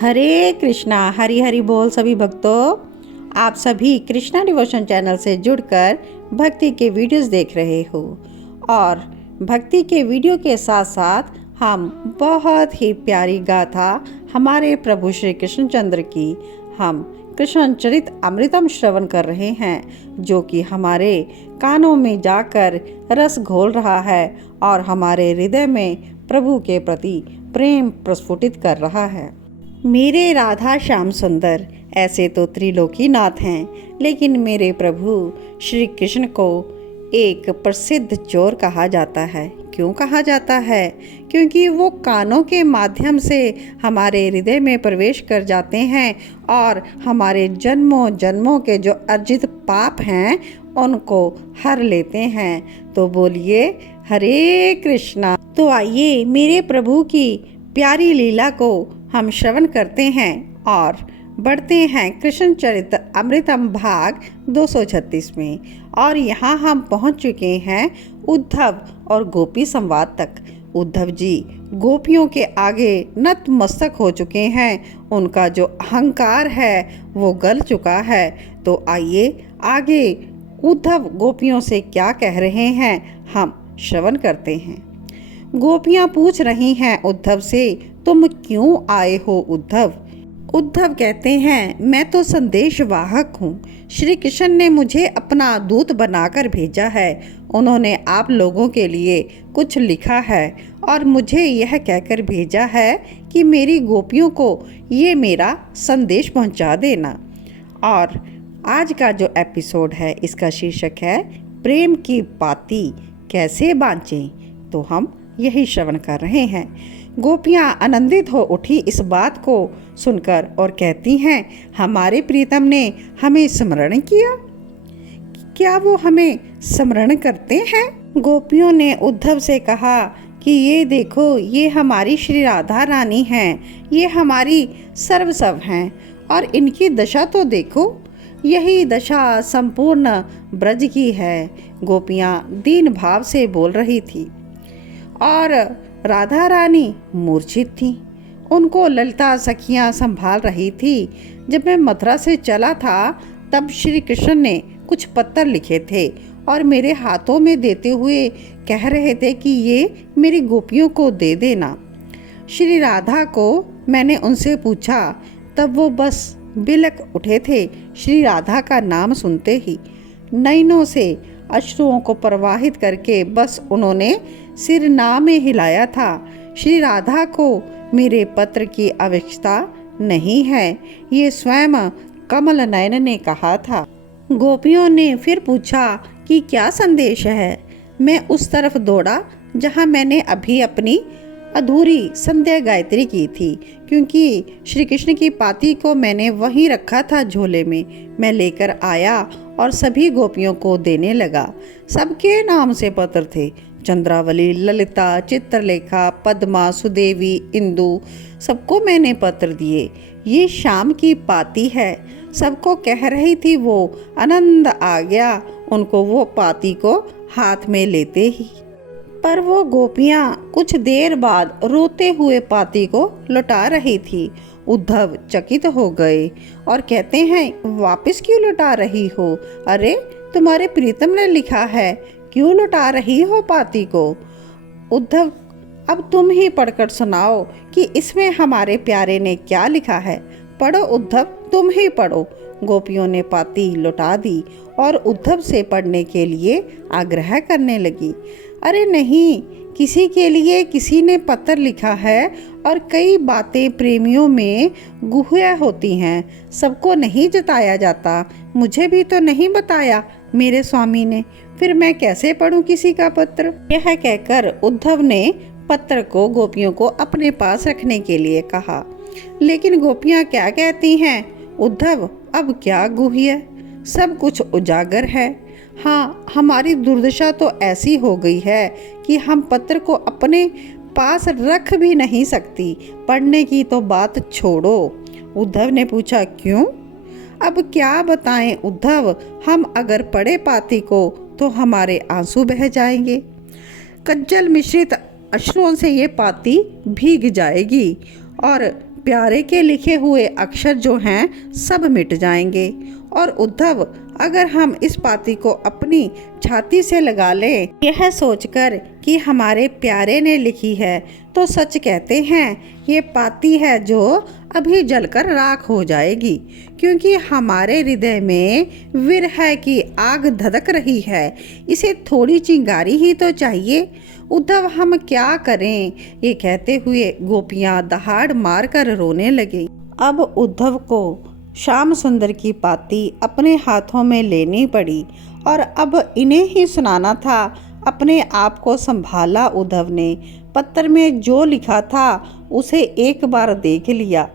हरे कृष्णा, हरि हरि बोल सभी भक्तों। आप सभी कृष्णा डिवोशन चैनल से जुड़कर भक्ति के वीडियोस देख रहे हो और भक्ति के वीडियो के साथ साथ हम बहुत ही प्यारी गाथा हमारे प्रभु श्री कृष्णचंद्र की हम कृष्णचरित अमृतम श्रवण कर रहे हैं, जो कि हमारे कानों में जाकर रस घोल रहा है और हमारे हृदय में प्रभु के प्रति प्रेम प्रस्फुटित कर रहा है। मेरे राधा श्याम सुंदर ऐसे तो त्रिलोकीनाथ हैं, लेकिन मेरे प्रभु श्री कृष्ण को एक प्रसिद्ध चोर कहा जाता है। क्यों कहा जाता है? क्योंकि वो कानों के माध्यम से हमारे हृदय में प्रवेश कर जाते हैं और हमारे जन्मों जन्मों के जो अर्जित पाप हैं उनको हर लेते हैं। तो बोलिए हरे कृष्णा। तो आइए मेरे प्रभु की प्यारी लीला को हम श्रवण करते हैं और बढ़ते हैं कृष्णचरित अमृतम भाग 236 में। और यहाँ हम पहुँच चुके हैं उद्धव और गोपी संवाद तक। उद्धव जी गोपियों के आगे नतमस्तक हो चुके हैं, उनका जो अहंकार है वो गल चुका है। तो आइए आगे उद्धव गोपियों से क्या कह रहे हैं हम श्रवण करते हैं। गोपियाँ पूछ रही हैं उद्धव से, तुम क्यों आए हो उद्धव? उद्धव कहते हैं, मैं तो संदेश वाहक हूँ। श्री कृष्ण ने मुझे अपना दूत बनाकर भेजा है। उन्होंने आप लोगों के लिए कुछ लिखा है और मुझे यह कहकर भेजा है कि मेरी गोपियों को ये मेरा संदेश पहुँचा देना। और आज का जो एपिसोड है इसका शीर्षक है प्रेम की पाती कैसे बाँचें। तो हम यही श्रवण कर रहे हैं। गोपियाँ आनंदित हो उठी इस बात को सुनकर और कहती हैं, हमारे प्रीतम ने हमें स्मरण किया। क्या वो हमें स्मरण करते हैं? गोपियों ने उद्धव से कहा कि ये देखो, ये हमारी श्री राधा रानी हैं, ये हमारी सर्वस्व हैं और इनकी दशा तो देखो, यही दशा संपूर्ण ब्रज की है। गोपियाँ दीन भाव से बोल रही थी और राधा रानी मूर्छित थी। उनको ललिता सखियाँ संभाल रही थी। जब मैं मथुरा से चला था तब श्री कृष्ण ने कुछ पत्थर लिखे थे और मेरे हाथों में देते हुए कह रहे थे कि ये मेरी गोपियों को दे देना। श्री राधा को मैंने उनसे पूछा, तब वो बस बिलक उठे थे। श्री राधा का नाम सुनते ही नयनों से अश्रुओं को प्रवाहित करके बस उन्होंने सिर ना में हिलाया था। श्री राधा को मेरे पत्र की आवश्यकता नहीं है, ये स्वयं कमल नयन ने कहा था। गोपियों ने फिर पूछा कि क्या संदेश है। मैं उस तरफ दौड़ा जहाँ मैंने अभी अपनी अधूरी संध्या गायत्री की थी, क्योंकि श्री कृष्ण की पाती को मैंने वहीं रखा था झोले में। मैं लेकर आया और सभी गोपियों को देने लगा। सबके नाम से पत्र थे, चंद्रावली, ललिता, चित्रलेखा, पद्मा, सुदेवी, इंदु, सबको मैंने पत्र दिए। ये शाम की पाती है, सबको कह रही थी वो। आनंद आ गया उनको वो पाती को हाथ में लेते ही। पर वो गोपियाँ कुछ देर बाद रोते हुए पाती को लौटा रही थी। उद्धव चकित हो गए और कहते हैं, वापस क्यों लौटा रही हो? अरे तुम्हारे प्रीतम ने लिखा है, क्यों लौटा रही हो पाती को? उद्धव, अब तुम ही पढ़कर सुनाओ कि इसमें हमारे प्यारे ने क्या लिखा है। पढ़ो उद्धव, तुम ही पढ़ो। गोपियों ने पाती लौटा दी और उद्धव से पढ़ने के लिए आग्रह करने लगी। अरे नहीं, किसी के लिए किसी ने पत्र लिखा है और कई बातें प्रेमियों में गुह्य होती हैं, सबको नहीं जताया जाता। मुझे भी तो नहीं बताया मेरे स्वामी ने, फिर मैं कैसे पढ़ूं किसी का पत्र? यह कहकर उद्धव ने पत्र को गोपियों को अपने पास रखने के लिए कहा। लेकिन गोपियाँ क्या कहती हैं, उद्धव अब क्या गुह्य, सब कुछ उजागर है। हाँ, हमारी दुर्दशा तो ऐसी हो गई है कि हम पत्र को अपने पास रख भी नहीं सकती, पढ़ने की तो बात छोड़ो। उद्धव ने पूछा, क्यों? अब क्या बताएं उद्धव, हम अगर पढ़े पाती को तो हमारे आंसू बह जाएंगे। कज्जल मिश्रित अश्रुओं से ये पाती भीग जाएगी और प्यारे के लिखे हुए अक्षर जो हैं सब मिट जाएंगे। और उद्धव, अगर हम इस पाती को अपनी छाती से लगा लें, यह सोचकर कि हमारे प्यारे ने लिखी है, तो सच कहते हैं ये पाती है जो अभी जलकर राख हो जाएगी, क्योंकि हमारे हृदय में विरह की आग धधक रही है। इसे थोड़ी चिंगारी ही तो चाहिए। उद्धव, हम क्या करें? ये कहते हुए गोपियां दहाड़ मारकर रोने लगी। अब उद्धव को श्याम सुंदर की पाती अपने हाथों में लेनी पड़ी और अब इन्हें ही सुनाना था। अपने आप को संभाला उद्धव ने। पत्र में जो लिखा था उसे एक बार देख लिया।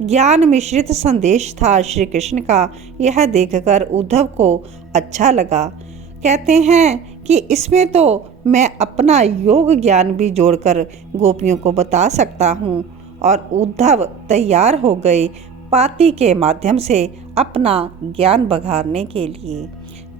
ज्ञान मिश्रित संदेश था श्री कृष्ण का। यह देखकर उद्धव को अच्छा लगा। कहते हैं कि इसमें तो मैं अपना योग ज्ञान भी जोड़कर गोपियों को बता सकता हूँ। और उद्धव तैयार हो गए पाती के माध्यम से अपना ज्ञान बढ़ाने के लिए।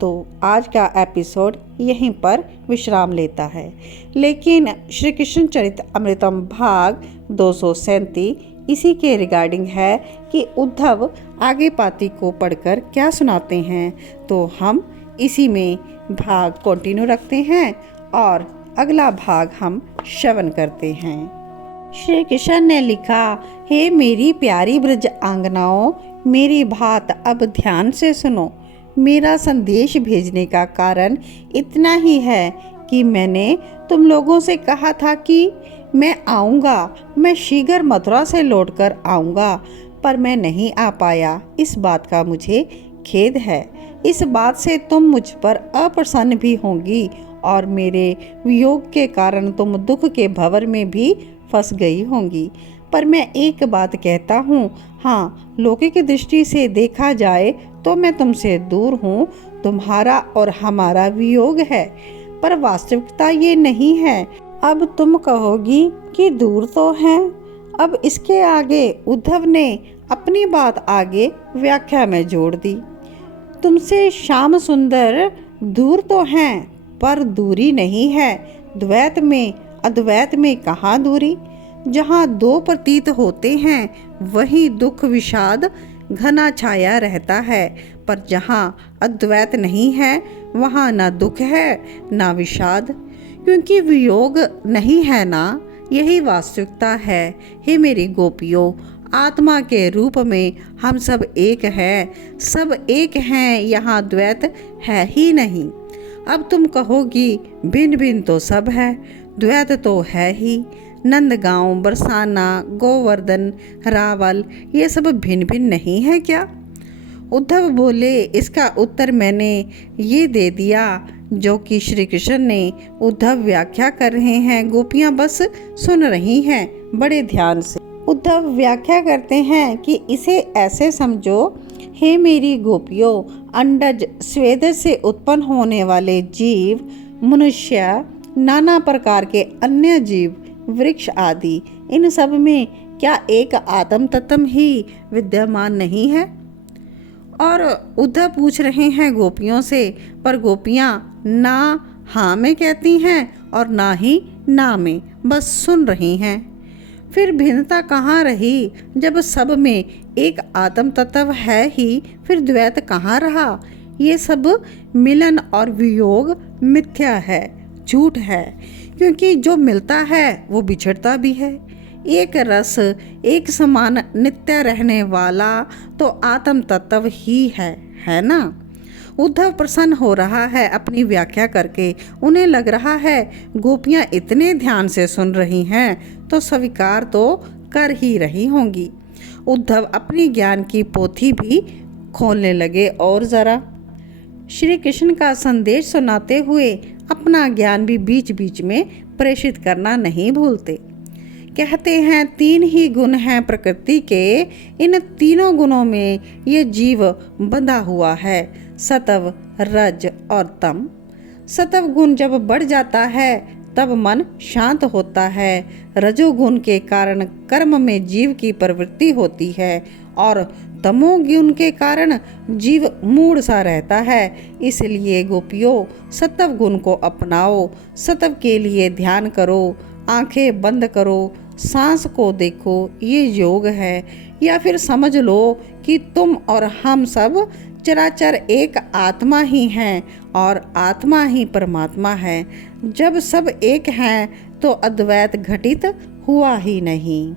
तो आज का एपिसोड यहीं पर विश्राम लेता है, लेकिन श्री कृष्ण चरित अमृतम भाग 237 इसी के रिगार्डिंग है कि उद्धव आगे पाती को पढ़कर क्या सुनाते हैं। तो हम इसी में भाग कंटिन्यू रखते हैं और अगला भाग हम श्रवण करते हैं। श्री कृष्ण ने लिखा, हे मेरी प्यारी ब्रज आंगनाओं, मेरी बात अब ध्यान से सुनो। मेरा संदेश भेजने का कारण इतना ही है कि मैंने तुम लोगों से कहा था कि मैं आऊँगा, मैं शीघ्र मथुरा से लौटकर आऊँगा, पर मैं नहीं आ पाया। इस बात का मुझे खेद है। इस बात से तुम मुझ पर अप्रसन्न भी होंगी और मेरे वियोग के कारण तुम दुख के भंवर में भी फंस गई होंगी। पर मैं एक बात कहता हूँ, हाँ, लौकिक दृष्टि से देखा जाए तो मैं तुमसे दूर हूँ, तुम्हारा और हमारा वियोग है, पर वास्तविकता ये नहीं है। अब तुम कहोगी कि दूर तो हैं। अब इसके आगे उद्धव ने अपनी बात आगे व्याख्या में जोड़ दी। तुमसे श्याम सुंदर दूर तो हैं, पर दूरी नहीं है। द्वैत में अद्वैत में कहाँ दूरी? जहाँ दो प्रतीत होते हैं वहीं दुख विषाद घना छाया रहता है, पर जहाँ अद्वैत नहीं है वहाँ ना दुख है ना विषाद, क्योंकि वियोग नहीं है ना। यही वास्तविकता है। हे मेरी गोपियों, आत्मा के रूप में हम सब एक हैं, सब एक हैं, यहाँ द्वैत है ही नहीं। अब तुम कहोगी भिन्न भिन्न तो सब है, द्वैत तो है ही। नंदगांव, बरसाना, गोवर्धन, रावल, ये सब भिन्न भिन्न नहीं है क्या? उद्धव बोले, इसका उत्तर मैंने ये दे दिया जो कि श्री कृष्ण ने। उद्धव व्याख्या कर रहे हैं, गोपियाँ बस सुन रही हैं बड़े ध्यान से। उद्धव व्याख्या करते हैं कि इसे ऐसे समझो, हे मेरी गोपियों, अंडज स्वेद से उत्पन्न होने वाले जीव, मनुष्य, नाना प्रकार के अन्य जीव, वृक्ष आदि, इन सब में क्या एक आत्म तत्व ही विद्यमान नहीं है? और उद्धव पूछ रहे हैं गोपियों से, पर गोपियाँ ना हाँ में कहती हैं और ना ही ना में, बस सुन रही हैं। फिर भिन्नता कहाँ रही? जब सब में एक आत्म तत्व है ही, फिर द्वैत कहाँ रहा? ये सब मिलन और वियोग मिथ्या है, झूठ है, क्योंकि जो मिलता है वो बिछड़ता भी है। एक रस, एक समान नित्य रहने वाला तो आत्म तत्व ही है ना? उद्धव प्रसन्न हो रहा है अपनी व्याख्या करके। उन्हें लग रहा है गोपियाँ इतने ध्यान से सुन रही हैं तो स्वीकार तो कर ही रही होंगी। उद्धव अपनी ज्ञान की पोथी भी खोलने लगे और ज़रा श्री कृष्ण का संदेश सुनाते हुए अपना ज्ञान भी बीच बीच में प्रेषित करना नहीं भूलते। कहते हैं 3 ही गुण हैं प्रकृति के, इन तीनों गुणों में ये जीव बंधा हुआ है, सत्व, रज और तम। सत्व गुण जब बढ़ जाता है तब मन शांत होता है। रजोगुण के कारण कर्म में जीव की प्रवृत्ति होती है और तमोगुण के कारण जीव मूढ़ सा रहता है। इसलिए गोपियों, सत्व गुण को अपनाओ, सत्व के लिए ध्यान करो, आंखें बंद करो, सांस को देखो, ये योग है। या फिर समझ लो कि तुम और हम सब चराचर एक आत्मा ही हैं और आत्मा ही परमात्मा है। जब सब एक हैं तो अद्वैत घटित हुआ ही नहीं।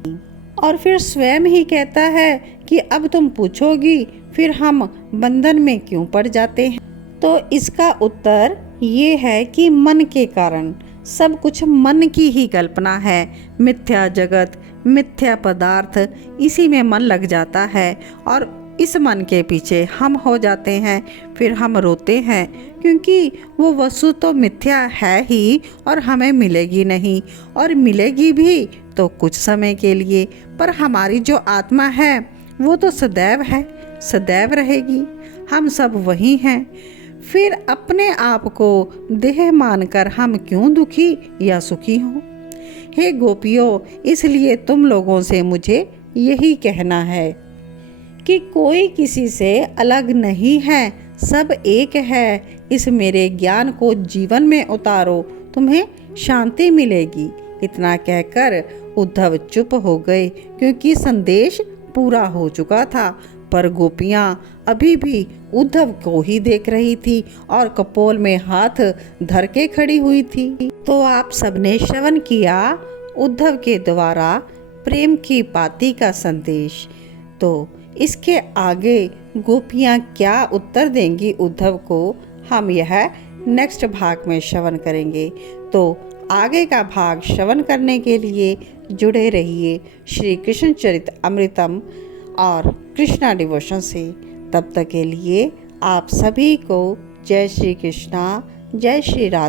और फिर स्वयं ही कहता है कि अब तुम पूछोगी फिर हम बंधन में क्यों पड़ जाते हैं। तो इसका उत्तर ये है कि मन के कारण। सब कुछ मन की ही कल्पना है। मिथ्या जगत, मिथ्या पदार्थ, इसी में मन लग जाता है और इस मन के पीछे हम हो जाते हैं। फिर हम रोते हैं क्योंकि वो वस्तु तो मिथ्या है ही और हमें मिलेगी नहीं, और मिलेगी भी तो कुछ समय के लिए, पर हमारी जो आत्मा है वो तो सदैव है, सदैव रहेगी। हम सब वही हैं। फिर अपने आप को देह मानकर हम क्यों दुखी या सुखी हों। हे गोपियों, इसलिए तुम लोगों से मुझे यही कहना है कि कोई किसी से अलग नहीं है, सब एक है। इस मेरे ज्ञान को जीवन में उतारो, तुम्हें शांति मिलेगी। इतना कहकर उद्धव चुप हो गए क्योंकि संदेश पूरा हो चुका था। पर गोपियां अभी भी उद्धव को ही देख रही थी और कपोल में हाथ धर के खड़ी हुई थी। तो आप सबने श्रवण किया उद्धव के द्वारा प्रेम की पाती का संदेश। तो इसके आगे गोपियां क्या उत्तर देंगी उद्धव को, हम यह नेक्स्ट भाग में श्रवण करेंगे। तो आगे का भाग श्रवण करने के लिए जुड़े रहिए श्री कृष्ण चरित अमृतम और कृष्णा डिवोशन से। तब तक के लिए आप सभी को जय श्री कृष्णा, जय श्री राधा।